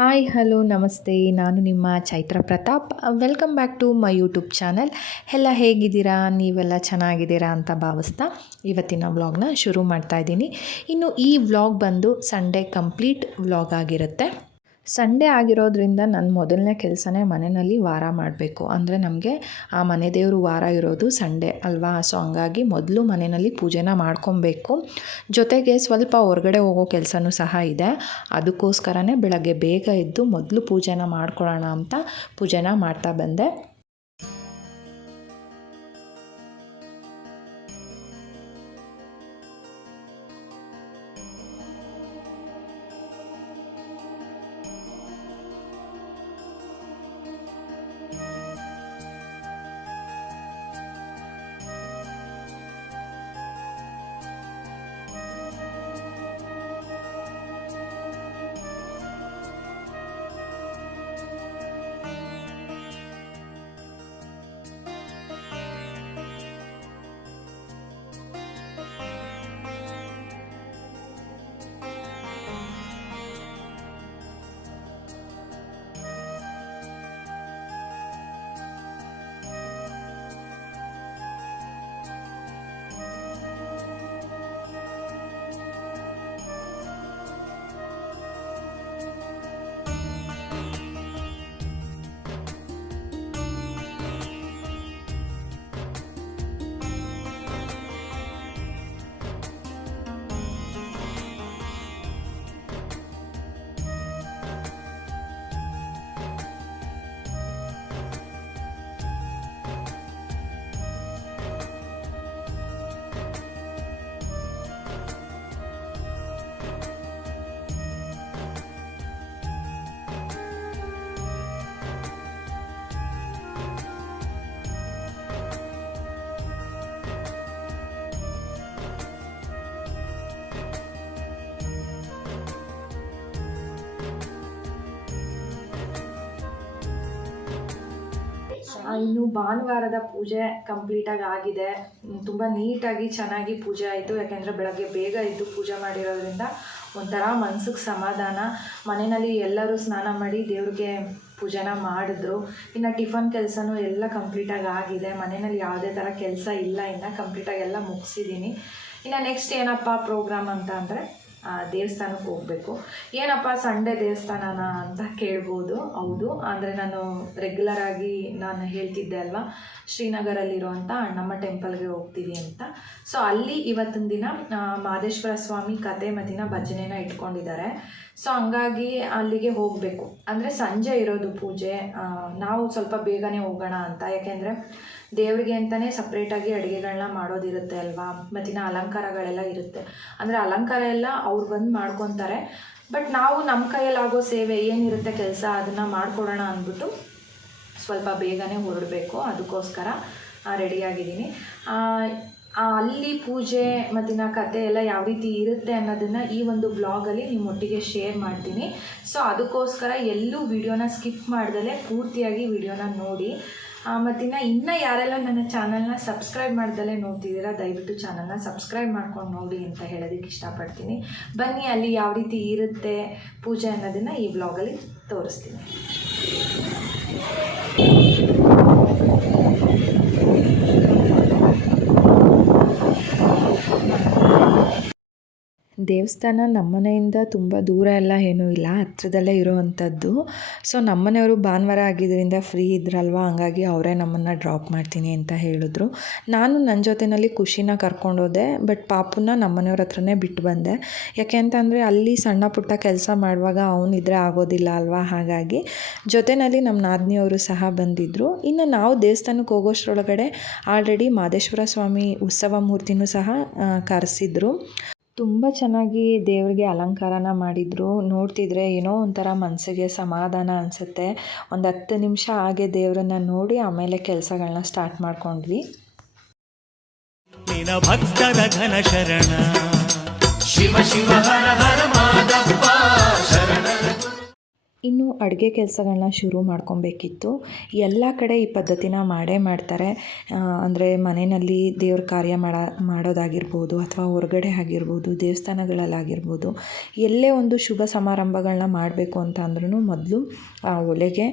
Hi hello ನಮಸ್ತೆ. ನಾನು ನಿಮ್ಮ Chaitra Pratap. Welcome back to my YouTube channel. ಎಲ್ಲ ಹೇಗಿದ್ದೀರಾ? ನೀವೆಲ್ಲ ಚೆನ್ನಾಗಿದ್ದೀರಾ ಅಂತ ಭಾವಿಸ್ತಾ ಇವತ್ತಿನ ವ್ಲಾಗ್ನ ಶುರು ಮಾಡ್ತಾ ಇದ್ದೀನಿ. ಇನ್ನು ಈ ವ್ಲಾಗ್ ಬಂದು ಸಂಡೇ ಕಂಪ್ಲೀಟ್ ವ್ಲಾಗ್ ಆಗಿರುತ್ತೆ. ಸಂಡೇ ಆಗಿರೋದ್ರಿಂದ ನನ್ನ ಮೊದಲನೇ ಕೆಲಸನೇ ಮನೆಯಲ್ಲಿ ವಾರ ಮಾಡಬೇಕು. ಅಂದರೆ ನಮಗೆ ಆ ಮನೆ ದೇವರು ವಾರ ಇರೋದು ಸಂಡೇ ಅಲ್ವಾ. ಸೊ ಹಂಗಾಗಿ ಮೊದಲು ಮನೆಯಲ್ಲಿ ಪೂಜೆನ ಮಾಡ್ಕೊಬೇಕು. ಜೊತೆಗೆ ಸ್ವಲ್ಪ ಹೊರಗಡೆ ಹೋಗೋ ಕೆಲಸನೂ ಸಹ ಇದೆ. ಅದಕ್ಕೋಸ್ಕರನೇ ಬೆಳಗ್ಗೆ ಬೇಗ ಎದ್ದು ಮೊದಲು ಪೂಜೆನ ಮಾಡ್ಕೊಳ್ಳೋಣ ಅಂತ ಪೂಜೆನ ಮಾಡ್ತಾ ಬಂದೆ. ಇನ್ನು ಭಾನುವಾರದ ಪೂಜೆ ಕಂಪ್ಲೀಟಾಗಿ ಆಗಿದೆ. ತುಂಬ ನೀಟಾಗಿ ಚೆನ್ನಾಗಿ ಪೂಜೆ ಆಯಿತು. ಯಾಕೆಂದರೆ ಬೆಳಗ್ಗೆ ಬೇಗ ಎದ್ದು ಪೂಜೆ ಮಾಡಿರೋದ್ರಿಂದ ಒಂಥರ ಮನಸ್ಸಿಗೆ ಸಮಾಧಾನ. ಮನೆಯಲ್ಲಿ ಎಲ್ಲರೂ ಸ್ನಾನ ಮಾಡಿ ದೇವ್ರಿಗೆ ಪೂಜೆನ ಮಾಡಿದ್ರು. ಇನ್ನು ಟಿಫನ್ ಕೆಲಸನೂ ಎಲ್ಲ ಕಂಪ್ಲೀಟಾಗಿ ಆಗಿದೆ. ಮನೆಯಲ್ಲಿ ಯಾವುದೇ ಥರ ಕೆಲಸ ಇಲ್ಲ, ಇನ್ನು ಕಂಪ್ಲೀಟಾಗಿ ಎಲ್ಲ ಮುಗಿಸಿದ್ದೀನಿ. ಇನ್ನು ನೆಕ್ಸ್ಟ್ ಏನಪ್ಪ ಪ್ರೋಗ್ರಾಮ್ ಅಂತ ಅಂದರೆ ದೇವಸ್ಥಾನಕ್ಕೆ ಹೋಗಬೇಕು. ಏನಪ್ಪ ಸಂಡೇ ದೇವಸ್ಥಾನನ ಅಂತ ಕೇಳ್ಬೋದು. ಹೌದು, ಅಂದರೆ ನಾನು ರೆಗ್ಯುಲರಾಗಿ ನಾನು ಹೇಳ್ತಿದ್ದೆ ಅಲ್ವಾ, ಶ್ರೀನಗರಲ್ಲಿರುವಂಥ ಅಣ್ಣಮ್ಮ ಟೆಂಪಲ್ಗೆ ಹೋಗ್ತೀವಿ ಅಂತ. ಸೊ ಅಲ್ಲಿ ಇವತ್ತಿನ ದಿನ ಮಹದೇಶ್ವರ ಸ್ವಾಮಿ ಕತೆ ಮತ್ತಿನ ಭಜನೆನ ಇಟ್ಕೊಂಡಿದ್ದಾರೆ. ಸೊ ಹಂಗಾಗಿ ಅಲ್ಲಿಗೆ ಹೋಗಬೇಕು. ಅಂದರೆ ಸಂಜೆ ಇರೋದು ಪೂಜೆ. ನಾವು ಸ್ವಲ್ಪ ಬೇಗನೆ ಹೋಗೋಣ ಅಂತ. ಯಾಕೆಂದರೆ ದೇವರಿಗೆ ಅಂತಲೇ ಸಪ್ರೇಟಾಗಿ ಅಡುಗೆಗಳನ್ನ ಮಾಡೋದಿರುತ್ತೆ ಅಲ್ವಾ. ಮತ್ತಿನ ಅಲಂಕಾರಗಳೆಲ್ಲ ಇರುತ್ತೆ. ಅಂದರೆ ಅಲಂಕಾರ ಎಲ್ಲ ಅವ್ರು ಬಂದು ಮಾಡ್ಕೊತಾರೆ. ಬಟ್ ನಾವು ನಮ್ಮ ಕೈಯಲ್ಲಾಗೋ ಸೇವೆ ಏನಿರುತ್ತೆ ಕೆಲಸ ಅದನ್ನು ಮಾಡಿಕೊಡೋಣ ಅಂದ್ಬಿಟ್ಟು ಸ್ವಲ್ಪ ಬೇಗನೆ ಹೊರಡಬೇಕು. ಅದಕ್ಕೋಸ್ಕರ ರೆಡಿಯಾಗಿದ್ದೀನಿ. ಅಲ್ಲಿ ಪೂಜೆ ಮತ್ತಿನ ಕತೆ ಎಲ್ಲ ಯಾವ ರೀತಿ ಇರುತ್ತೆ ಅನ್ನೋದನ್ನು ಈ ಒಂದು ಬ್ಲಾಗಲ್ಲಿ ನಿಮ್ಮೊಟ್ಟಿಗೆ ಶೇರ್ ಮಾಡ್ತೀನಿ. ಸೊ ಅದಕ್ಕೋಸ್ಕರ ಎಲ್ಲೂ ವಿಡಿಯೋನ ಸ್ಕಿಪ್ ಮಾಡ್ದಲೇ ಪೂರ್ತಿಯಾಗಿ ವಿಡಿಯೋನ ನೋಡಿ. ಇನ್ನೂ ಯಾರೆಲ್ಲ ನನ್ನ ಚಾನಲ್ನ ಸಬ್ಸ್ಕ್ರೈಬ್ ಮಾಡ್ದಲೇ ನೋಡ್ತಿದ್ದೀರಾ, ದಯವಿಟ್ಟು ಚಾನಲ್ನ ಸಬ್ಸ್ಕ್ರೈಬ್ ಮಾಡ್ಕೊಂಡು ನೋಡಿ ಅಂತ ಹೇಳೋದಕ್ಕೆ ಇಷ್ಟಪಡ್ತೀನಿ. ಬನ್ನಿ ಅಲ್ಲಿ ಯಾವ ರೀತಿ ಇರುತ್ತೆ ಪೂಜೆ ಅನ್ನೋದನ್ನು ಈ ಬ್ಲಾಗಲ್ಲಿ ತೋರಿಸ್ತೀನಿ. ದೇವಸ್ಥಾನ ನಮ್ಮನೆಯಿಂದ ತುಂಬ ದೂರ ಎಲ್ಲ ಏನೂ ಇಲ್ಲ, ಹತ್ರದಲ್ಲೇ ಇರೋವಂಥದ್ದು. ಸೊ ನಮ್ಮನೆಯವರು ಭಾನುವಾರ ಆಗಿದ್ದರಿಂದ ಫ್ರೀ ಇದ್ರಲ್ವ, ಹಂಗಾಗಿ ಅವರೇ ನಮ್ಮನ್ನು ಡ್ರಾಪ್ ಮಾಡ್ತೀನಿ ಅಂತ ಹೇಳಿದ್ರು. ನಾನು ನನ್ನ ಜೊತೆಯಲ್ಲಿ ಖುಷಿನ ಕರ್ಕೊಂಡೋದೆ. ಬಟ್ ಪಾಪುನ ನಮ್ಮನೆಯವ್ರ ಹತ್ರನೇ ಬಿಟ್ಟು ಬಂದೆ. ಯಾಕೆ ಅಂತಂದರೆ ಅಲ್ಲಿ ಸಣ್ಣ ಪುಟ್ಟ ಕೆಲಸ ಮಾಡುವಾಗ ಅವನಿದ್ರೆ ಆಗೋದಿಲ್ಲ ಅಲ್ವಾ. ಹಾಗಾಗಿ ಜೊತೆಯಲ್ಲಿ ನಮ್ಮ ನಾದಿನಿಯವರು ಸಹ ಬಂದಿದ್ದರು. ಇನ್ನು ನಾವು ದೇವಸ್ಥಾನಕ್ಕೆ ಹೋಗೋಷ್ಟರೊಳಗಡೆ ಆಲ್ರೆಡಿ ಮಹದೇಶ್ವರ ಸ್ವಾಮಿ ಉತ್ಸವ ಮೂರ್ತಿನೂ ಸಹ ಕರೆಸಿದ್ರು. ತುಂಬ ಚೆನ್ನಾಗಿ ದೇವರಿಗೆ ಅಲಂಕಾರನ ಮಾಡಿದರು. ನೋಡ್ತಿದ್ರೆ ಏನೋ ಒಂಥರ ಮನಸ್ಸಿಗೆ ಸಮಾಧಾನ ಅನಿಸುತ್ತೆ. ಒಂದು 10 ನಿಮಿಷ ಹಾಗೆ ದೇವರನ್ನ ನೋಡಿ ಆಮೇಲೆ ಕೆಲಸಗಳನ್ನ ಸ್ಟಾರ್ಟ್ ಮಾಡ್ಕೊಂಡ್ವಿ. ಭಕ್ತರ ಘನ ಶರಣ ಶಿವ ಶಿವ ಹರ ಹರ ಮಾಧವ ಶರಣ. ಇನ್ನು ಅಡುಗೆ ಕೆಲಸಗಳನ್ನ ಶುರು ಮಾಡ್ಕೊಬೇಕಿತ್ತು. ಎಲ್ಲ ಕಡೆ ಈ ಪದ್ಧತಿನ ಮಾಡೇ ಮಾಡ್ತಾರೆ. ಅಂದರೆ ಮನೆಯಲ್ಲಿ ದೇವ್ರ ಕಾರ್ಯ ಮಾಡೋದಾಗಿರ್ಬೋದು ಅಥವಾ ಹೊರಗಡೆ ಆಗಿರ್ಬೋದು, ದೇವಸ್ಥಾನಗಳಲ್ಲಾಗಿರ್ಬೋದು, ಎಲ್ಲೇ ಒಂದು ಶುಭ ಸಮಾರಂಭಗಳನ್ನ ಮಾಡಬೇಕು ಅಂತ ಅಂದ್ರೂ ಮೊದಲು ಒಲೆಗೆ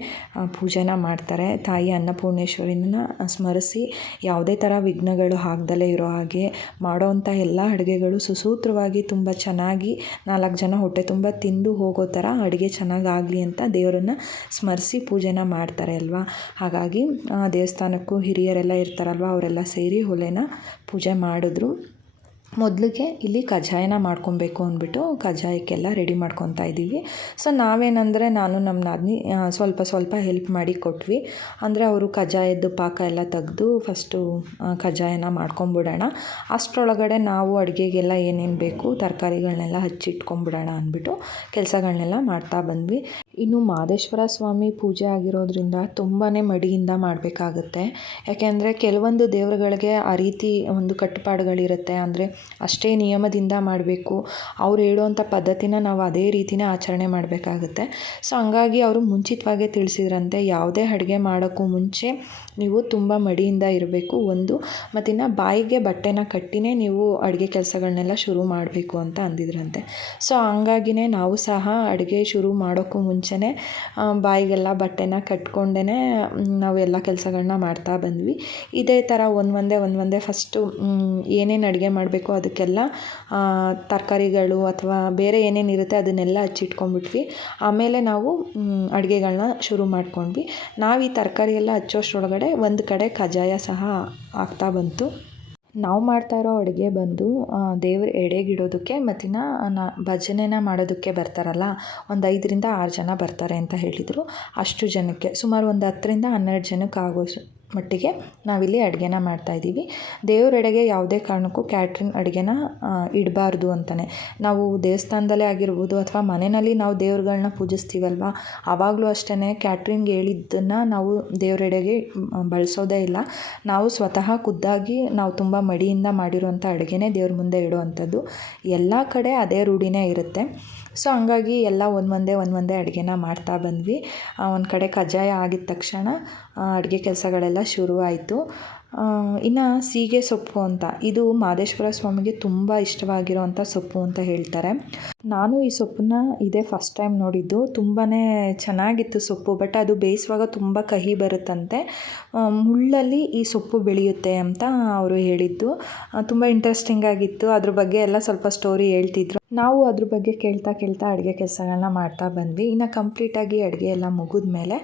ಪೂಜೆನ ಮಾಡ್ತಾರೆ. ತಾಯಿ ಅನ್ನಪೂರ್ಣೇಶ್ವರಿನ ಸ್ಮರಿಸಿ ಯಾವುದೇ ಥರ ವಿಘ್ನಗಳು ಆಗ್ದಲೇ ಇರೋ ಹಾಗೆ ಮಾಡೋವಂಥ ಎಲ್ಲ ಅಡುಗೆಗಳು ಸುಸೂತ್ರವಾಗಿ ತುಂಬ ಚೆನ್ನಾಗಿ 4 ಜನ ಹೊಟ್ಟೆ ತುಂಬ ತಿಂದು ಹೋಗೋ ಥರ ಅಡುಗೆ ಚೆನ್ನಾಗಾಗಲಿ ಅಂತ ದೇವರನ್ನು ಸ್ಮರಿಸಿ ಪೂಜೆನ ಮಾಡ್ತಾರೆ ಅಲ್ವಾ. ಹಾಗಾಗಿ ದೇವಸ್ಥಾನಕ್ಕೂ ಹಿರಿಯರೆಲ್ಲ ಇರ್ತಾರಲ್ವ, ಅವರೆಲ್ಲ ಸೇರಿ ಒಲೆನ ಪೂಜೆ ಮಾಡಿದ್ರು. ಮೊದಲಿಗೆ ಇಲ್ಲಿ ಕಜ್ಜಾಯನ ಮಾಡ್ಕೊಬೇಕು ಅಂದ್ಬಿಟ್ಟು ಕಜ್ಜಾಯಕ್ಕೆಲ್ಲ ರೆಡಿ ಮಾಡ್ಕೊತಾ ಇದ್ದೀವಿ. ಸೊ ನಾವೇನಂದರೆ ನಾನು ನಮ್ಮ ನಾದಿನಿ ಸ್ವಲ್ಪ ಹೆಲ್ಪ್ ಮಾಡಿ ಕೊಟ್ವಿ. ಅಂದರೆ ಅವರು ಕಜ್ಜಾಯದ್ದು ಪಾಕ ಎಲ್ಲ ತೆಗೆದು ಫಸ್ಟು ಕಜ್ಜಾಯನ ಮಾಡ್ಕೊಂಬಿಡೋಣ, ಅಷ್ಟರೊಳಗಡೆ ನಾವು ಅಡುಗೆಗೆಲ್ಲ ಏನೇನು ಬೇಕು ತರಕಾರಿಗಳನ್ನೆಲ್ಲ ಹಚ್ಚಿಟ್ಕೊಂಬಿಡೋಣ ಅಂದ್ಬಿಟ್ಟು ಕೆಲಸಗಳನ್ನೆಲ್ಲ ಮಾಡ್ತಾ ಬಂದ್ವಿ. ಇನ್ನು ಮಹದೇಶ್ವರ ಸ್ವಾಮಿ ಪೂಜೆ ಆಗಿರೋದ್ರಿಂದ ತುಂಬಾ ಮಡಿಯಿಂದ ಮಾಡಬೇಕಾಗುತ್ತೆ. ಯಾಕೆಂದರೆ ಕೆಲವೊಂದು ದೇವರುಗಳಿಗೆ ಆ ರೀತಿ ಒಂದು ಕಟ್ಟುಪಾಡುಗಳಿರುತ್ತೆ. ಅಂದರೆ ಅಷ್ಟೇ ನಿಯಮದಿಂದ ಮಾಡಬೇಕು, ಅವ್ರು ಹೇಳುವಂಥ ಪದ್ಧತಿನ ನಾವು ಅದೇ ರೀತಿನೇ ಆಚರಣೆ ಮಾಡಬೇಕಾಗುತ್ತೆ. ಸೊ ಹಂಗಾಗಿ ಅವರು ಮುಂಚಿತವಾಗೇ ತಿಳಿಸಿದ್ರಂತೆ ಯಾವುದೇ ಅಡುಗೆ ಮಾಡೋಕ್ಕೂ ಮುಂಚೆ ನೀವು ತುಂಬ ಮಡಿಯಿಂದ ಇರಬೇಕು ಒಂದು, ಮತ್ತಿನ್ನು ಬಾಯಿಗೆ ಬಟ್ಟೆನ ಕಟ್ಟಿನೇ ನೀವು ಅಡುಗೆ ಕೆಲಸಗಳನ್ನೆಲ್ಲ ಶುರು ಮಾಡಬೇಕು ಅಂತ ಅಂದಿದ್ರಂತೆ. ಸೊ ಹಂಗಾಗಿನೇ ನಾವು ಸಹ ಅಡುಗೆ ಶುರು ಮಾಡೋಕ್ಕೂ ಮುಂಚೆನೇ ಬಾಯಿಗೆಲ್ಲ ಬಟ್ಟೆನ ಕಟ್ಕೊಂಡೇ ನಾವು ಎಲ್ಲ ಕೆಲಸಗಳನ್ನ ಮಾಡ್ತಾ ಬಂದ್ವಿ. ಇದೇ ಥರ ಒಂದೊಂದೇ ಫಸ್ಟು ಏನೇನು ಅಡುಗೆ ಮಾಡಬೇಕು ಅದಕ್ಕೆಲ್ಲ ತರಕಾರಿಗಳು ಅಥವಾ ಬೇರೆ ಏನೇನಿರುತ್ತೆ ಅದನ್ನೆಲ್ಲ ಹಚ್ಚಿಟ್ಕೊಂಡ್ಬಿಟ್ವಿ. ಆಮೇಲೆ ನಾವು ಅಡುಗೆಗಳನ್ನ ಶುರು ಮಾಡ್ಕೊಂಡ್ವಿ. ನಾವು ಈ ತರಕಾರಿ ಎಲ್ಲ ಹಚ್ಚೋಷ್ಟ್ರೊಳಗಡೆ ಒಂದು ಕಡೆ ಕಜ್ಜಾಯ ಸಹ ಆಗ್ತಾ ಬಂತು. ನಾವು ಮಾಡ್ತಾ ಇರೋ ಅಡುಗೆ ಬಂದು ದೇವ್ರ ಎಡೆಗಿಡೋದಕ್ಕೆ ಮತ್ತಿನ್ನು ಭಜನೆನ ಮಾಡೋದಕ್ಕೆ ಬರ್ತಾರಲ್ಲ, ಒಂದು 5ರಿಂದ 6 ಜನ ಬರ್ತಾರೆ ಅಂತ ಹೇಳಿದರು. ಅಷ್ಟು ಜನಕ್ಕೆ ಸುಮಾರು ಒಂದು 10ರಿಂದ 12 ಜನಕ್ಕೆ ಆಗೋ ಮಟ್ಟಿಗೆ ನಾವಿಲ್ಲಿ ಅಡುಗೆನ ಮಾಡ್ತಾಯಿದ್ದೀವಿ. ದೇವರೆಡೆಗೆ ಯಾವುದೇ ಕಾರಣಕ್ಕೂ ಕ್ಯಾಟ್ರಿಂಗ್ ಅಡುಗೆನ ಇಡಬಾರ್ದು ಅಂತಲೇ. ನಾವು ದೇವಸ್ಥಾನದಲ್ಲೇ ಆಗಿರ್ಬೋದು ಅಥವಾ ಮನೆಯಲ್ಲಿ ನಾವು ದೇವ್ರುಗಳನ್ನ ಪೂಜಿಸ್ತೀವಲ್ವ, ಆವಾಗಲೂ ಅಷ್ಟೇ ಕ್ಯಾಟ್ರಿಂಗ್ ಹೇಳಿದ್ದನ್ನು ನಾವು ದೇವರೆಡೆಗೆ ಬಳಸೋದೇ ಇಲ್ಲ. ನಾವು ಸ್ವತಃ ಖುದ್ದಾಗಿ ನಾವು ತುಂಬ ಮಡಿಯಿಂದ ಮಾಡಿರೋಂಥ ಅಡುಗೆನೇ ದೇವ್ರ ಮುಂದೆ ಇಡುವಂಥದ್ದು. ಎಲ್ಲ ಕಡೆ ಅದೇ ರೂಢಿನೇ ಇರುತ್ತೆ. ಸೊ ಹಂಗಾಗಿ ಎಲ್ಲ ಒಂದೊಂದೇ ಅಡುಗೆನ ಮಾಡ್ತಾ ಬಂದ್ವಿ. ಒಂದು ಕಡೆ ಕಜ್ಜಾಯ ಆಗಿದ ತಕ್ಷಣ ಅಡುಗೆ ಕೆಲಸಗಳೆಲ್ಲ ಶುರುವಾಯಿತು. ಇನ್ನು ಸೀಗೆ ಸೊಪ್ಪು ಅಂತ, ಇದು ಮಹದೇಶ್ವರ ಸ್ವಾಮಿಗೆ ತುಂಬ ಇಷ್ಟವಾಗಿರೋವಂಥ ಸೊಪ್ಪು ಅಂತ ಹೇಳ್ತಾರೆ. ನಾನು ಈ ಸೊಪ್ಪನ್ನ ಇದೇ ಫಸ್ಟ್ ಟೈಮ್ ನೋಡಿದ್ದು. ತುಂಬಾ ಚೆನ್ನಾಗಿತ್ತು ಸೊಪ್ಪು, ಬಟ್ ಅದು ಬೇಯಿಸುವಾಗ ತುಂಬ ಕಹಿ ಬರುತ್ತಂತೆ. ಮುಳ್ಳಲ್ಲಿ ಈ ಸೊಪ್ಪು ಬೆಳೆಯುತ್ತೆ ಅಂತ ಅವರು ಹೇಳಿದ್ದು. ತುಂಬ ಇಂಟ್ರೆಸ್ಟಿಂಗ್ ಆಗಿತ್ತು. ಅದ್ರ ಬಗ್ಗೆ ಎಲ್ಲ ಸ್ವಲ್ಪ ಸ್ಟೋರಿ ಹೇಳ್ತಿದ್ರು. ನಾವು ಅದ್ರ ಬಗ್ಗೆ ಕೇಳ್ತಾ ಅಡುಗೆ ಕೆಲಸಗಳನ್ನ ಮಾಡ್ತಾ ಬಂದ್ವಿ. ಇನ್ನು ಕಂಪ್ಲೀಟಾಗಿ ಅಡುಗೆ ಎಲ್ಲ ಮುಗಿದ ಮೇಲೆ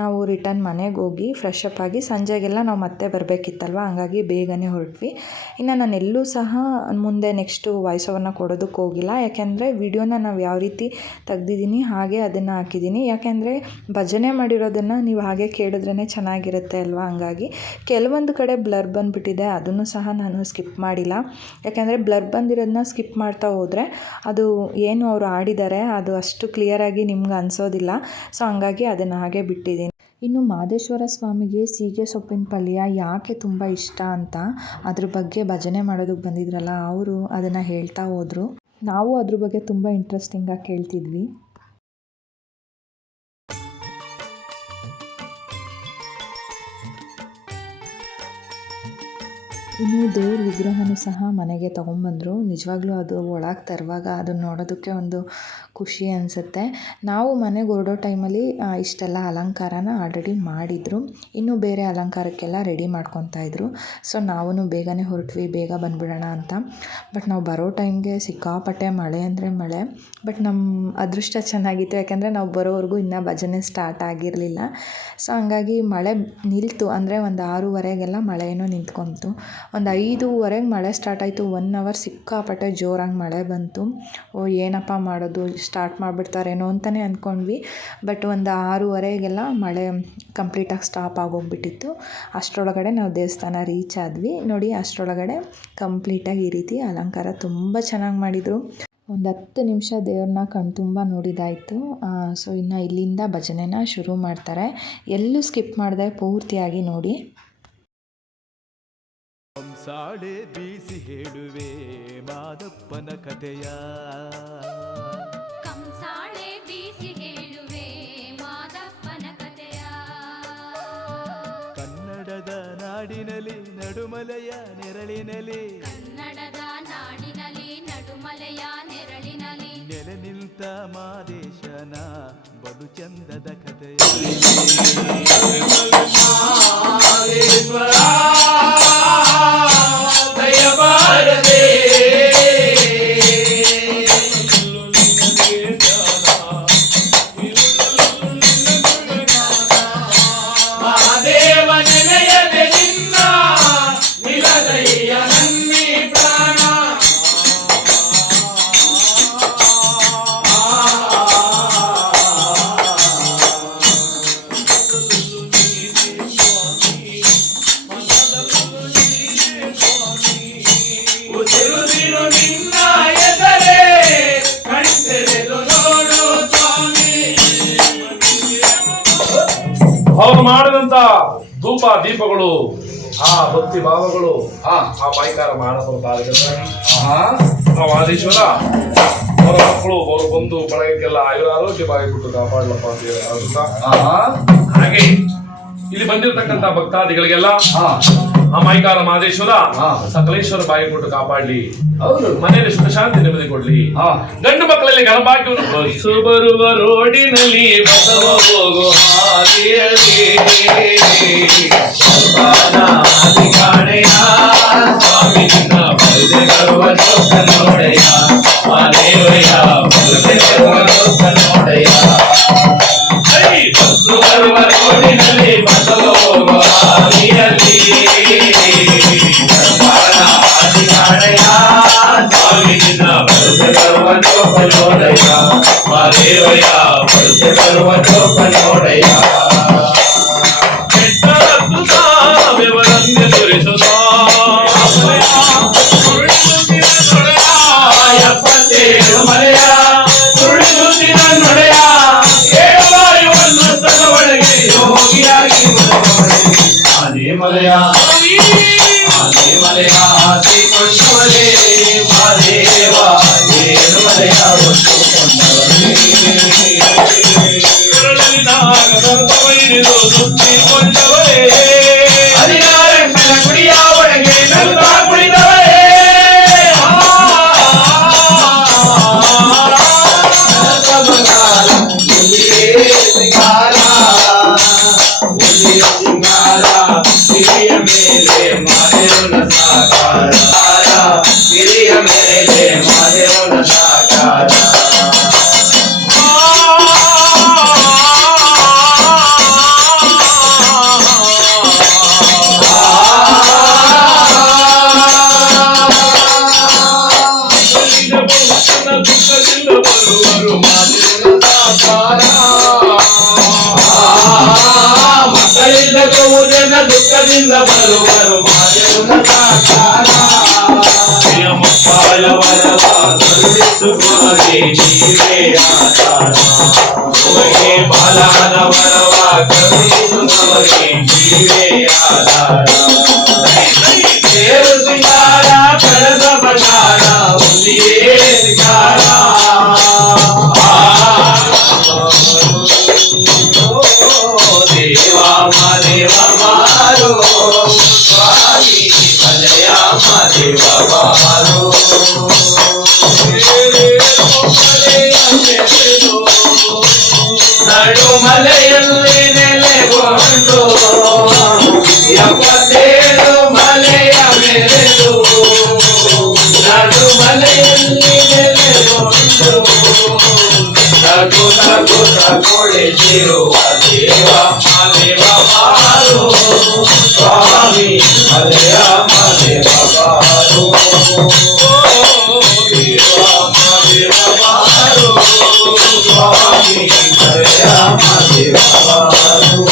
ನಾವು ರಿಟರ್ನ್ ಮನೆಗೆ ಹೋಗಿ ಫ್ರೆಶ್ ಅಪ್ ಆಗಿ ಸಂಜೆಗೆಲ್ಲ ನಾವು ಮತ್ತೆ ಬರಬೇಕಿತ್ತಲ್ವ, ಹಂಗಾಗಿ ಬೇಗನೆ ಹೊರಟ್ವಿ. ಇನ್ನು ನಾನು ಎಲ್ಲೂ ಸಹ ಮುಂದೆ ನೆಕ್ಸ್ಟು ವಾಯ್ಸ್ ಓವರ್ನ ಕೊಡೋದಕ್ಕೆ ಹೋಗಿಲ್ಲ. ಯಾಕೆಂದರೆ ವಿಡಿಯೋನ ನಾವು ಯಾವ ರೀತಿ ತೆಗ್ದಿದ್ದೀನಿ ಹಾಗೆ ಅದನ್ನು ಹಾಕಿದ್ದೀನಿ. ಯಾಕೆಂದರೆ ಭಜನೆ ಮಾಡಿರೋದನ್ನು ನೀವು ಹಾಗೆ ಕೇಳಿದ್ರೇ ಚೆನ್ನಾಗಿರುತ್ತೆ ಅಲ್ವಾ. ಹಂಗಾಗಿ ಕೆಲವೊಂದು ಕಡೆ ಬ್ಲರ್ ಬಂದುಬಿಟ್ಟಿದೆ, ಅದನ್ನು ಸಹ ನಾನು ಸ್ಕಿಪ್ ಮಾಡಿಲ್ಲ. ಯಾಕೆಂದರೆ ಬ್ಲರ್ ಬಂದಿರೋದನ್ನ ಸ್ಕಿಪ್ ಮಾಡ್ತಾ ಹೋದರೆ ಅದು ಏನು ಅವರು ಆಡಿದ್ದಾರೆ ಅದು ಅಷ್ಟು ಕ್ಲಿಯರಾಗಿ ನಿಮ್ಗೆ ಅನಿಸೋದಿಲ್ಲ. ಸೊ ಹಂಗಾಗಿ ಅದನ್ನು ಹಾಗೆ ಬಿಟ್ಟಿದ್ದೀನಿ. ಇನ್ನು ಮಹದೇಶ್ವರ ಸ್ವಾಮಿಗೆ ಸೀಗೆ ಸೊಪ್ಪಿನ ಪಲ್ಯ ಯಾಕೆ ತುಂಬ ಇಷ್ಟ ಅಂತ ಅದ್ರ ಬಗ್ಗೆ ಭಜನೆ ಮಾಡೋದಕ್ಕೆ ಬಂದಿದ್ರಲ್ಲ ಅವರು ಅದನ್ನು ಹೇಳ್ತಾ ಹೋದರು. ನಾವು ಅದ್ರ ಬಗ್ಗೆ ತುಂಬ ಇಂಟ್ರೆಸ್ಟಿಂಗಾಗಿ ಕೇಳ್ತಿದ್ವಿ. ಇನ್ನು ದೇವ್ರ ವಿಗ್ರಹನೂ ಸಹ ಮನೆಗೆ ತೊಗೊಂಬಂದರು. ನಿಜವಾಗ್ಲೂ ಅದು ಒಳಗೆ ತರುವಾಗ ಅದನ್ನು ನೋಡೋದಕ್ಕೆ ಒಂದು ಖುಷಿ ಅನಿಸುತ್ತೆ. ನಾವು ಮನೆಗೆ ಹೊರಡೋ ಟೈಮಲ್ಲಿ ಇಷ್ಟೆಲ್ಲ ಅಲಂಕಾರನ ಆಲ್ರೆಡಿ ಮಾಡಿದರು. ಇನ್ನೂ ಬೇರೆ ಅಲಂಕಾರಕ್ಕೆಲ್ಲ ರೆಡಿ ಮಾಡ್ಕೊತಾಯಿದ್ರು. ಸೊ ನಾವು ಬೇಗನೆ ಹೊರಟ್ವಿ, ಬೇಗ ಬಂದುಬಿಡೋಣ ಅಂತ. ಬಟ್ ನಾವು ಬರೋ ಟೈಮ್ಗೆ ಸಿಕ್ಕಾಪಟ್ಟೆ ಮಳೆ ಅಂದರೆ ಮಳೆ. ಬಟ್ ನಮ್ಮ ಅದೃಷ್ಟ ಚೆನ್ನಾಗಿತ್ತು, ಯಾಕೆಂದರೆ ನಾವು ಬರೋವರೆಗೂ ಇನ್ನೂ ಭಜನೆ ಸ್ಟಾರ್ಟ್ ಆಗಿರಲಿಲ್ಲ. ಸೊ ಹಂಗಾಗಿ ಮಳೆ ನಿಲ್ತು. ಅಂದರೆ ಒಂದು 6:30ಗೆಲ್ಲ ಮಳೆ ಏನೋ ನಿಂತ್ಕೊಂತು. ಒಂದು 5:30ಗೆ ಮಳೆ ಸ್ಟಾರ್ಟ್ ಆಯಿತು. 1 ಅವರ್ ಸಿಕ್ಕಾಪಟ್ಟೆ ಜೋರಾಗಿ ಮಳೆ ಬಂತು. ಏನಪ್ಪ ಮಾಡೋದು, ಸ್ಟಾರ್ಟ್ ಮಾಡಿಬಿಡ್ತಾರೇನೋ ಅಂತಲೇ ಅಂದ್ಕೊಂಡ್ವಿ. ಬಟ್ ಒಂದು 6:30ಗೆಲ್ಲ ಮಳೆ ಕಂಪ್ಲೀಟಾಗಿ ಸ್ಟಾಪ್ ಆಗೋಗ್ಬಿಟ್ಟಿತ್ತು. ಅಷ್ಟರೊಳಗಡೆ ನಾವು ದೇವಸ್ಥಾನ ರೀಚ್ ಆದ್ವಿ. ನೋಡಿ, ಅಷ್ಟರೊಳಗಡೆ ಕಂಪ್ಲೀಟಾಗಿ ಈ ರೀತಿ ಅಲಂಕಾರ ತುಂಬ ಚೆನ್ನಾಗಿ ಮಾಡಿದರು. ಒಂದು 10 ನಿಮಿಷ ದೇವ್ರನ್ನ ಕಣ್ತುಂಬ ನೋಡಿದಾಯಿತು. ಸೊ ಇನ್ನು ಇಲ್ಲಿಂದ ಭಜನೆನ ಶುರು ಮಾಡ್ತಾರೆ. ಎಲ್ಲೂ ಸ್ಕಿಪ್ ಮಾಡದೆ ಪೂರ್ತಿಯಾಗಿ ನೋಡಿ. ಸಾಡೆ ಬೀಸಿ ಹೇಳುವೆ ಮಾದಪ್ಪನ ಕಥೆಯ, ಕಂಸಾಳೆ ಬೀಸಿ ಹೇಳುವೆ ನಡುಮಲೆಯ ನೆರಳಿನಲಿ ಕನ್ನಡದ ನಾಡಿನಲ್ಲಿ ನಡುಮಲೆಯ ನೆರಳಿನಲ್ಲಿ ನೆಲೆ ನಿಂತ ಮಾದೇಶನ ಬಲು ಚಂದದ ಕಥೆಯ ದಯಬಾರದೆ ಮಹಾದೇವ ನೆನೆಯದೆ ನಿನ್ನ ನಿಲದಯ್ಯ ನನ್ನಿ ಪ್ರಾಣ ಉಸಿರುದಿರು ನಿನ್ನ ಎದರೆ ಕಣ್ತೆರೆದು ನೋಡು ಸ್ವಾಮಿ. ಅವರು ಮಾಡಿದಂತ ಧೂಪ ದೀಪಗಳು ಆ ಭಕ್ತಿ ಭಾವಗಳು ಆ ಪಾಯ್ಕಾರ ಮಾಡಬಾರದಾಗಿದ್ರೆ ನಾವು ಆದೇಶ್ವರ ಅವರ ಮಕ್ಕಳು ಅವರು ಬಂದು ಬಳಗಕ್ಕೆಲ್ಲ ಆಯುರ ಆರೋಗ್ಯ ಬಾಯಿಬಿಟ್ಟು ಕಾಪಾಡ್ಲಪ್ಪ ಅಂತ ಹೇಳಿ ಆಗುತ್ತಾ ಹಾಗೆ ಇಲ್ಲಿ ಬಂದಿರತಕ್ಕಂತ ಭಕ್ತಾದಿಗಳಿಗೆಲ್ಲ ಆ ಮಾಯಿಕಾರ ಮಹದೇಶ್ವರ ಸಕಲೇಶ್ವರ ಬಾಯಿ ಕೊಟ್ಟು ಕಾಪಾಡ್ಲಿ ಮನೆಯಲ್ಲಿ ಸುಖ ಶಾಂತಿ ನೆಮ್ಮದಿ ಕೊಡ್ಲಿ ಗಂಡು ಮಕ್ಕಳಲ್ಲಿ ಗಣಭಾಗ್ಯವನ್ನು ಬಸ್ಸು ಬರುವ ರೋಡಿನಲ್ಲಿ ಬಸವ ಹೋಗೋ ಹಾದಿಯಲ್ಲಿ ಕಾಣೆಯ ಸ್ವಾಮಿ ನಿನ್ನ ಬಲ್ದೆ ಬರುವ ಚೌಕ ನೋಡೆಯ ಮಾದೇವಯ್ಯ ಬಲ್ದೆ ಬರುವ ಚೌಕ ನೋಡೆಯ ಬಸ್ಸು ಬರುವ ರೋಡಿನಲ್ಲಿ ಬಸವ ಹೋಗೋ ಹಾದಿಯಲ್ಲಿ ಸ್ವಾಮಿ ನಿನ್ನ ಬಲ್ದೆ ಬರುವ ಚೌಕ ನೋಡೆಯ ಮಾದೇವಯ್ಯ ಬಲ್ದೆ ಬರುವ ಚೌಕ ನೋಡೆಯ ಎಪ್ಪತ್ತೇಳು ಮಲೆಯ ಸುಳಿಸುತ್ತಿನ ನೊಡೆಯ ಏಳುವಾಯುವನ್ನು ಸ್ಥಳದೊಳಗೆ ಯೋಗಿಯಾಗಿ ಆನೆ ಮಲೆಯ ಆನೆ ಮಲೆಯ ಆಸೆ ಕೊಂಡವರೇ ಮಾದೇವ ಏಳು ಮಲೆಯ ಒಂದು ಕೊಂಡವರೇ ಹದಿನಾರಕ್ಕನ ಗುಡಿಯ ಒಳಗೆ ನಗುತ್ತ ಕುಳಿತವರೇ ಹಿರಿಯ ಮೇಲೆ ಮಾದೇವನ ಸಾಕಾರ ಹಿರಿಯ ಮೇಲೆ ಮಾದೇವನ ಸಾಕಾರ ಮಕ್ಕಳಿಂದ ಬಹುಜನ ದುಃಖದಿಂದ ಬರುವರು ಮಾದೇವನ ಸಾಕಾರ ಮಕ್ಕಳ ವರವ ಕರುಣಿಸುವವರೇ ನೀವೇ ಆಧಾರ ನಮಗೆ ಬಾಲನ ವರವ ಕರುಣಿಸುವವರೇ ನೀವೇ ಆಧಾರ ದೇವರು ಸಿಂಗಾರ ಕಳಸ ಬಂಗಾರ ಹುಲಿಯೇ ಸಿಂಗಾರ ದೇವ ಮಾದೇವ ಮಾರೋ ಸ್ವಾಮಿ ಮಲೆಯ ಮಾದೇವ ಮಾರೋ ನಡುಮಲೆಯಲ್ಲಿ ನೆಲೆಗೊಂಡು ಎಪ್ಪತ್ತೇಳು ಮಲೆಯ ಮೆರೆದು ನಡುಮಲೆಯಲ್ಲಿ ನೆಲೆಗೊಂಡು ನಗು ನಗು ಕೊಳೆಸಿರುವ ದೇವ ಮಾದೇವ ಮಾರು ಸ್ವಾಮಿ ಮಲೆಯ ಮಾದೇವ ಮಾರು ದೇವ ಮಾದೇವ ಮಾರು ಸ್ವಾಮಿ ಮಲೆಯ ಮಾದೇವ ಮಾರು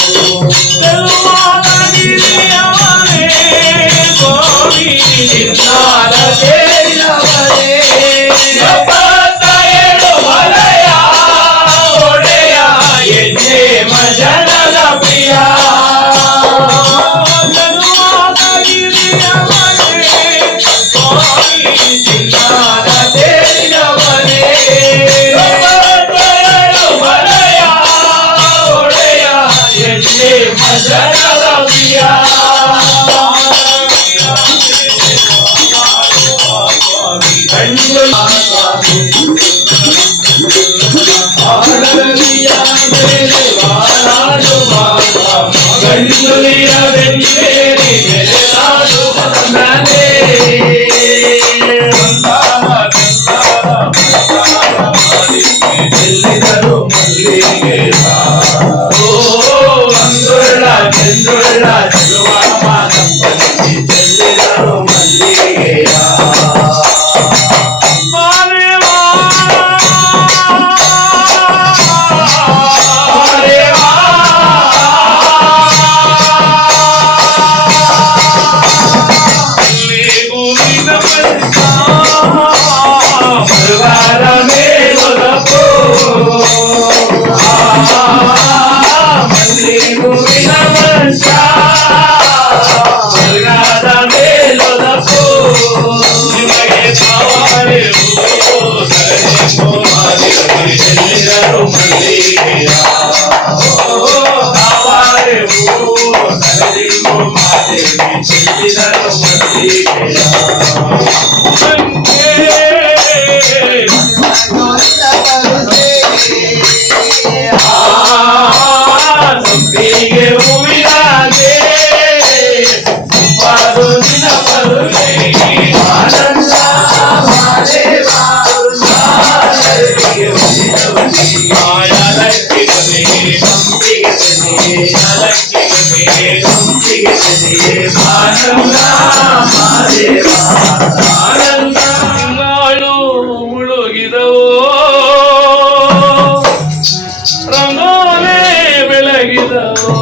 ಬೆಳಗಿದವು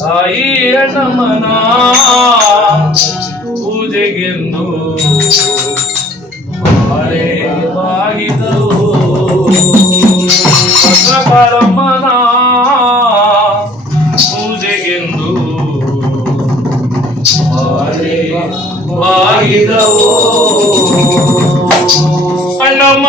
ತಾಯಿ ಅಣ್ಣಮ್ಮನ ಪೂಜೆಗೆಂದು ಹಳೆ ಬಾಗಿದವು ಭದ್ರಕಾಳಮ್ಮನ ಪೂಜೆಗೆಂದು ಹಳೆ ಬಾಗಿದವು ಅಣ್ಣಮ್ಮ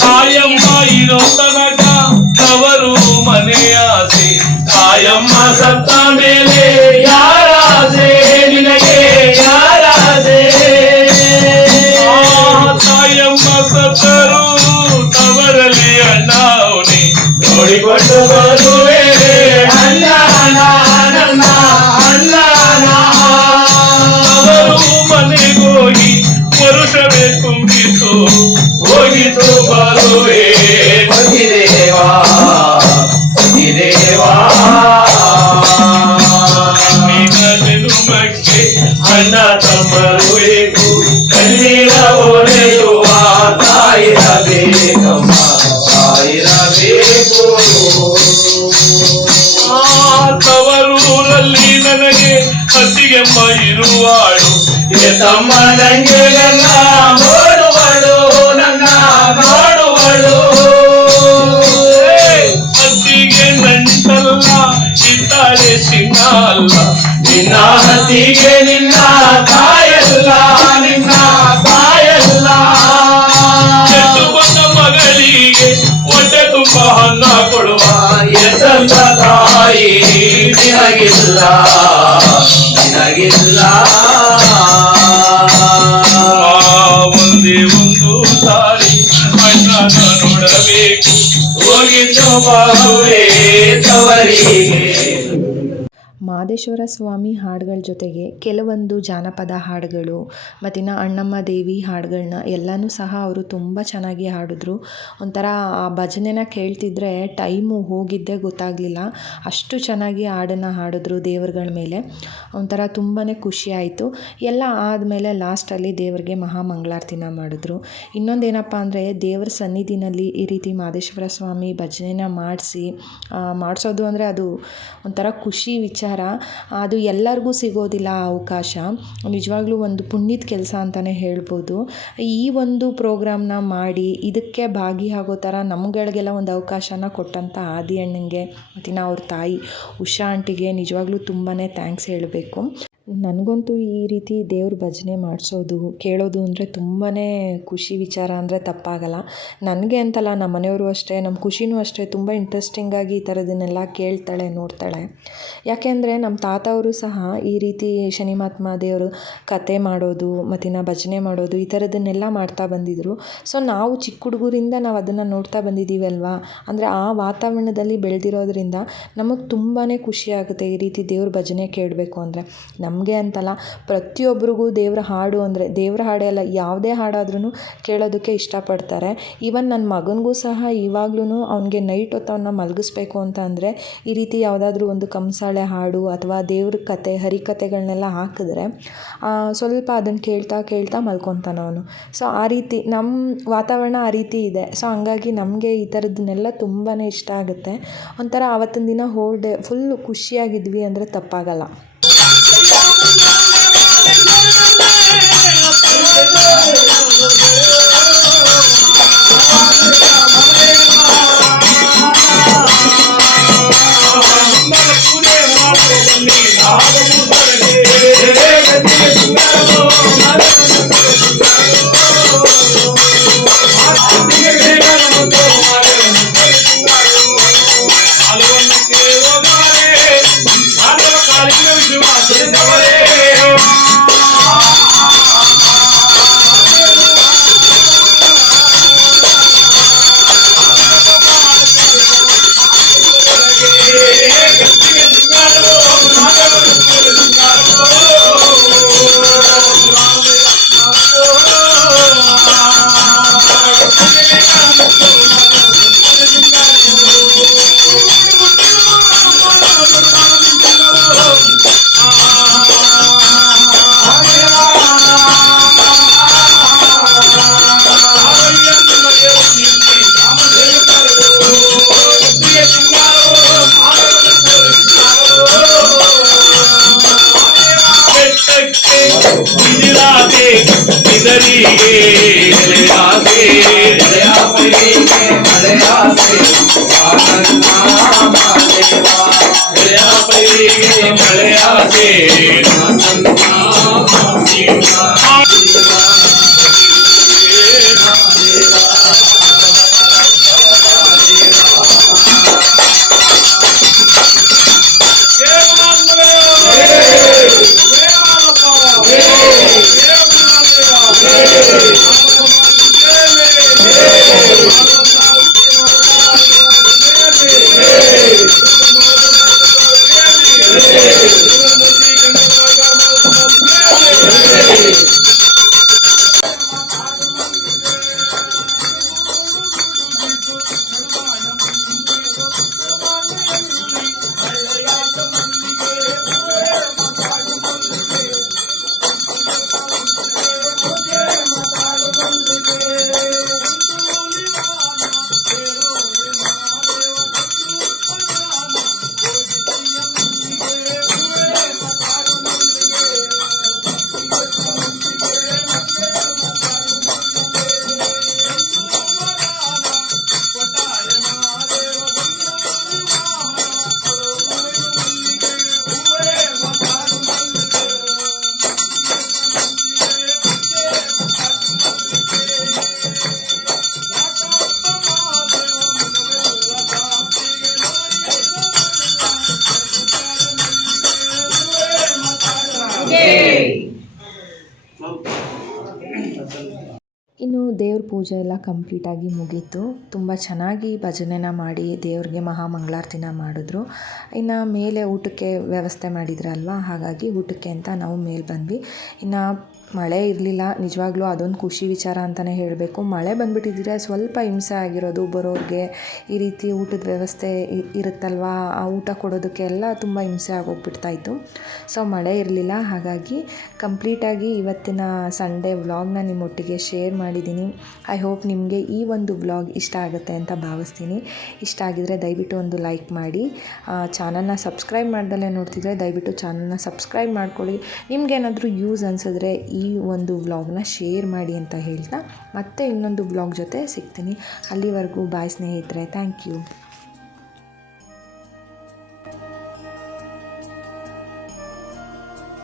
ತಾಯಮ್ಮ ಇರೋ ತನಕ ತವರು ಮನೆಯಾಸೆ ತಾಯಮ್ಮ ಸತ್ತ ಮೇಲೆ ಯಾರಾಸೆ ನಿನಗೆ ಯಾರಾಸೆ ತಾಯಮ್ಮ ಸತ್ತರು ತವರಲ್ಲಿ ಅಣ್ಣ ಅವನೇ ನೋಡಿಕೊಂಡು ಬರುವೆ ಅಣ್ಣ ನನ್ನ ಅಣ್ಣ ಅವರು ಮನೆಗೋಗಿ ವರುಷವೇ ತುಂಬಿತು ಹೋಗಿತು ಬರುವೆ ದೇವಾ ದೇವಾ ಮಗ್ಗೆ ಅಣ್ಣ ತಮ್ಮರು ಬೇಕು ಕಣ್ಣೀರ ಒರೆಯುವ ತಾಯಿರಬೇಕಮ್ಮ ತಾಯಿರಬೇಕು ತವರೂರಲ್ಲಿ ನನಗೆ ಅತ್ತಿಗೆಮ್ಮ ಇರುವಾಳು ತಮ್ಮ ನಂಗೆ ನನ್ನ ನೋಡುವಳು ನನ್ನ ನೋಡುವಳು ಅತ್ತಿಗೆ ನಂಟಲ್ಲ ಇದ್ದಾಳೆ ಚಿನ್ನ ಅಲ್ಲ ನಿನ್ನ ಹತ್ತಿಗೆ ನಿನ್ನ ತಾಯಲ್ಲ ನಿನ್ನ ತಾಯಲ್ಲ ಕೆಟ್ಟು ಬಂದ ಮಗಳಿಗೆ ಹೊಟ್ಟೆ ತುಂಬ ಅನ್ನ ಕೊಡುವ ಎಸಲ್ಲ ತಾಯಿ ನಿನಗಿಲ್ಲ ನಿನಗಿಲ್ಲ ಒಂದೇ ಒಂದು ಸಾರಿ ಅಣ್ಣನ ನೋಡಬೇಕು ಹೋಗಿದ್ದು ಬಾಹುವೆ ತವರಿಗೆ. ಮಾದೇಶ್ವರ ಸ್ವಾಮಿ ಹಾಡುಗಳ ಜೊತೆಗೆ ಕೆಲವೊಂದು ಜಾನಪದ ಹಾಡುಗಳು ಮತ್ತಿನ್ನು ಅಣ್ಣಮ್ಮ ದೇವಿ ಹಾಡುಗಳನ್ನ ಎಲ್ಲನೂ ಸಹ ಅವರು ತುಂಬ ಚೆನ್ನಾಗಿ ಹಾಡಿದ್ರು. ಒಂಥರ ಆ ಭಜನೆನ ಕೇಳ್ತಿದ್ರೆ ಟೈಮು ಹೋಗಿದ್ದೇ ಗೊತ್ತಾಗಲಿಲ್ಲ, ಅಷ್ಟು ಚೆನ್ನಾಗಿ ಹಾಡನ್ನು ಹಾಡಿದ್ರು ದೇವರುಗಳ ಮೇಲೆ. ಒಂಥರ ತುಂಬಾ ಖುಷಿ ಆಯಿತು. ಎಲ್ಲ ಆದಮೇಲೆ ಲಾಸ್ಟಲ್ಲಿ ದೇವರಿಗೆ ಮಹಾಮಂಗಳಾರತಿನ ಮಾಡಿದ್ರು. ಇನ್ನೊಂದೇನಪ್ಪ ಅಂದರೆ ದೇವರ ಸನ್ನಿಧಿನಲ್ಲಿ ಈ ರೀತಿ ಮಾದೇಶ್ವರ ಸ್ವಾಮಿ ಭಜನೆನ ಮಾಡಿಸೋದು ಅಂದರೆ ಅದು ಒಂಥರ ಖುಷಿ ವಿಚಾರ. ಅದು ಎಲ್ಲರಿಗೂ ಸಿಗೋದಿಲ್ಲ ಆ ಅವಕಾಶ. ನಿಜವಾಗ್ಲೂ ಒಂದು ಪುಣ್ಯದ ಕೆಲಸ ಅಂತಲೇ ಹೇಳ್ಬೋದು. ಈ ಒಂದು ಪ್ರೋಗ್ರಾಮ್ನ ಮಾಡಿ ಇದಕ್ಕೆ ಭಾಗಿಯಾಗೋ ಥರ ನಮ್ಗಳಿಗೆಲ್ಲ ಒಂದು ಅವಕಾಶನ ಕೊಟ್ಟಂಥ ಆದಿ ಅಣ್ಣಂಗೆ ಮತ್ತು ಅವ್ರ ತಾಯಿ ಉಷಾ ಆಂಟಿಗೆ ನಿಜವಾಗ್ಲೂ ತುಂಬಾ ಥ್ಯಾಂಕ್ಸ್ ಹೇಳಬೇಕು. ನನಗಂತೂ ಈ ರೀತಿ ದೇವ್ರ ಭಜನೆ ಮಾಡಿಸೋದು ಕೇಳೋದು ಅಂದರೆ ತುಂಬಾ ಖುಷಿ ವಿಚಾರ ಅಂದರೆ ತಪ್ಪಾಗಲ್ಲ. ನನಗೆ ಅಂತಲ್ಲ, ನಮ್ಮ ಮನೆಯವರು ಅಷ್ಟೇ, ನಮ್ಮ ಖುಷಿನೂ ಅಷ್ಟೇ ತುಂಬ ಇಂಟ್ರೆಸ್ಟಿಂಗಾಗಿ ಈ ಥರದನ್ನೆಲ್ಲ ಕೇಳ್ತಾಳೆ ನೋಡ್ತಾಳೆ. ಯಾಕೆಂದರೆ ನಮ್ಮ ತಾತ ಅವರು ಸಹ ಈ ರೀತಿ ಶನಿ ಮಹಾತ್ಮ ದೇವರು ಕತೆ ಮಾಡೋದು ಮತ್ತಿನ್ನು ಭಜನೆ ಮಾಡೋದು ಈ ಥರದನ್ನೆಲ್ಲ ಮಾಡ್ತಾ ಬಂದಿದ್ದರು. ಸೊ ನಾವು ಚಿಕ್ಕ ಹುಡುಗರಿಂದ ನಾವು ಅದನ್ನು ನೋಡ್ತಾ ಬಂದಿದ್ದೀವಿ ಅಲ್ವಾ. ಅಂದರೆ ಆ ವಾತಾವರಣದಲ್ಲಿ ಬೆಳೆದಿರೋದ್ರಿಂದ ನಮಗೆ ತುಂಬಾ ಖುಷಿಯಾಗುತ್ತೆ ಈ ರೀತಿ ದೇವ್ರ ಭಜನೆ ಕೇಳಬೇಕು ಅಂದರೆ. ನಮ್ಮ ನಮಗೆ ಅಂತಲ್ಲ, ಪ್ರತಿಯೊಬ್ಬರಿಗೂ ದೇವ್ರ ಹಾಡು ಅಂದರೆ ದೇವ್ರ ಹಾಡೇ ಅಲ್ಲ, ಯಾವುದೇ ಹಾಡಾದ್ರೂ ಕೇಳೋದಕ್ಕೆ ಇಷ್ಟಪಡ್ತಾರೆ. ಈವನ್ ನನ್ನ ಮಗನಿಗೂ ಸಹ ಇವಾಗ್ಲೂ ಅವನಿಗೆ ನೈಟ್ ಹೊತ್ತು ಅವನ್ನ ಮಲಗಿಸ್ಬೇಕು ಅಂತ ಅಂದರೆ ಈ ರೀತಿ ಯಾವುದಾದ್ರೂ ಒಂದು ಕಂಸಾಳೆ ಹಾಡು ಅಥವಾ ದೇವ್ರ ಕತೆ ಹರಿಕತೆಗಳನ್ನೆಲ್ಲ ಹಾಕಿದ್ರೆ ಸ್ವಲ್ಪ ಅದನ್ನು ಕೇಳ್ತಾ ಕೇಳ್ತಾ ಮಲ್ಕೊತಾನೆ ಅವನು. ಸೊ ಆ ರೀತಿ ನಮ್ಮ ವಾತಾವರಣ ಆ ರೀತಿ ಇದೆ. ಸೊ ಹಂಗಾಗಿ ನಮಗೆ ಈ ಥರದ್ದನ್ನೆಲ್ಲ ತುಂಬಾ ಇಷ್ಟ ಆಗುತ್ತೆ. ಒಂಥರ ಆವತ್ತಿನ ದಿನ ಹೋಲ್ ಡೇ ಫುಲ್ಲು ಖುಷಿಯಾಗಿದ್ವಿ ಅಂದರೆ ತಪ್ಪಾಗಲ್ಲ. ಇನ್ನು ದೇವ್ರ ಪೂಜೆ ಎಲ್ಲ ಕಂಪ್ಲೀಟಾಗಿ ಮುಗೀತು. ತುಂಬ ಚೆನ್ನಾಗಿ ಭಜನೆನ ಮಾಡಿ ದೇವ್ರಿಗೆ ಮಹಾಮಂಗಳಾರತಿನ ಮಾಡಿದ್ರು. ಇನ್ನು ಮೇಲೆ ಊಟಕ್ಕೆ ವ್ಯವಸ್ಥೆ ಮಾಡಿದ್ರಲ್ವ, ಹಾಗಾಗಿ ಊಟಕ್ಕೆ ಅಂತ ನಾವು ಮೇಲೆ ಬಂದ್ವಿ. ಇನ್ನು ಮಳೆ ಇರಲಿಲ್ಲ, ನಿಜವಾಗ್ಲೂ ಅದೊಂದು ಖುಷಿ ವಿಚಾರ ಅಂತಲೇ ಹೇಳಬೇಕು. ಮಳೆ ಬಂದುಬಿಟ್ಟಿದ್ರೆ ಸ್ವಲ್ಪ ಹಿಂಸೆ ಆಗಿರೋದು ಬರೋರಿಗೆ. ಈ ರೀತಿ ಊಟದ ವ್ಯವಸ್ಥೆ ಇರುತ್ತಲ್ವ, ಆ ಊಟ ಕೊಡೋದಕ್ಕೆ ಎಲ್ಲ ತುಂಬ ಹಿಂಸೆ ಆಗೋಗ್ಬಿಡ್ತಾಯಿತ್ತು. ಸೊ ಮಳೆ ಇರಲಿಲ್ಲ, ಹಾಗಾಗಿ ಕಂಪ್ಲೀಟಾಗಿ ಇವತ್ತಿನ ಸಂಡೇ ವ್ಲಾಗ್ನ ನಿಮ್ಮೊಟ್ಟಿಗೆ ಶೇರ್ ಮಾಡಿದ್ದೀನಿ. ಐ ಹೋಪ್ ನಿಮಗೆ ಈ ಒಂದು ವ್ಲಾಗ್ ಇಷ್ಟ ಆಗುತ್ತೆ ಅಂತ ಭಾವಿಸ್ತೀನಿ. ಇಷ್ಟ ಆಗಿದರೆ ದಯವಿಟ್ಟು ಒಂದು ಲೈಕ್ ಮಾಡಿ. ಚಾನಲ್ನ ಸಬ್ಸ್ಕ್ರೈಬ್ ಮಾಡ್ದಲ್ಲೇ ನೋಡ್ತಿದ್ರೆ ದಯವಿಟ್ಟು ಚಾನಲ್ನ ಸಬ್ಸ್ಕ್ರೈಬ್ ಮಾಡ್ಕೊಳ್ಳಿ. ನಿಮಗೇನಾದರೂ ಯೂಸ್ ಅನಿಸಿದ್ರೆ ಈ ಒಂದು ವ್ಲಾಗ್ನ ಶೇರ್ ಮಾಡಿ ಅಂತ ಹೇಳ್ತಾ ಮತ್ತೆ ಇನ್ನೊಂದು ವ್ಲಾಗ್ ಜೊತೆ ಸಿಗ್ತೀನಿ. ಅಲ್ಲಿವರೆಗೂ ಬಾಯ್ ಸ್ನೇಹಿತರೆ, ಥ್ಯಾಂಕ್ ಯು.